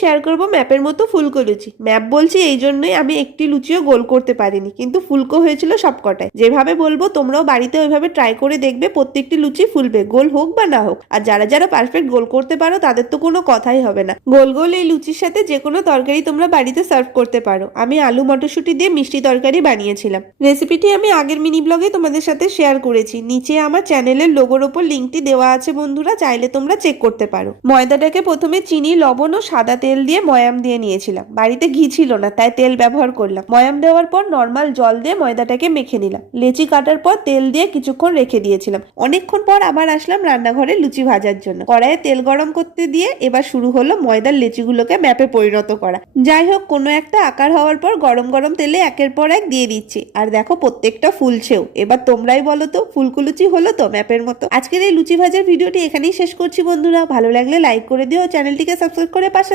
Share করব ম্যাপের মতো ফুলকো লুচি। ম্যাপ বলছি এই জন্যই, আমি একটি লুচিও গোল করতে পারিনি, কিন্তু ফুলকো হয়েছিল সবকটায়। যেভাবে বলবো তোমরাও বাড়িতে ওইভাবে ট্রাই করে দেখবে, প্রত্যেকটি লুচি ফুলবে, গোল হোক বা না হোক। আর যারা যারা পারফেক্ট গোল করতে পারো তাদের তো কোনো কথাই হবে না। গোল গোল এই লুচির সাথে যে কোনো তরকারি তোমরা বাড়িতে সার্ভ করতে পারো। আমি আলু মটরশুঁটি দিয়ে মিষ্টি তরকারি বানিয়েছিলাম। রেসিপিটি আমি আগের মিনি ব্লগে তোমাদের সাথে শেয়ার করেছি। নিচে আমার চ্যানেলের লোগোর ওপর লিঙ্কটি দেওয়া আছে বন্ধুরা, চাইলে তোমরা চেক করতে পারো। ময়দাটাকে প্রথমে চিনি, লবণ ও সাদা তেল দিয়ে ময়াম দিয়ে নিয়েছিলাম। বাড়িতে ঘি ছিল না, তাই তেল ব্যবহার করলাম। ময়াম দেওয়ার পর নর্মাল জল দিয়ে ময়দাটাকে মেখে নিলাম। লেচি কাটার পর তেল দিয়ে কিছুক্ষণ রেখে দিয়েছিলাম। অনেকক্ষণ পর আবার আসলাম রান্নাঘরে লুচি ভাজার জন্য। কড়াইয়ে তেল গরম করতে দিয়ে এবার শুরু হলো ময়দার লেচিগুলোকে ম্যাপে পরিণত করা। যাই হোক, কোনো একটা আকার হওয়ার পর গরম গরম তেলে একের পর এক দিয়ে দিচ্ছি। আর দেখো প্রত্যেকটা ফুলছেও। এবার তোমরাই বলো তো, ফুলকো লুচি হলো তো ম্যাপের মতো? আজকের এই লুচি ভাজার ভিডিওটি এখানেই শেষ করছি বন্ধুরা। ভালো লাগলে লাইক করে দিও, চ্যানেলটিকে সাবস্ক্রাইব করে পাশে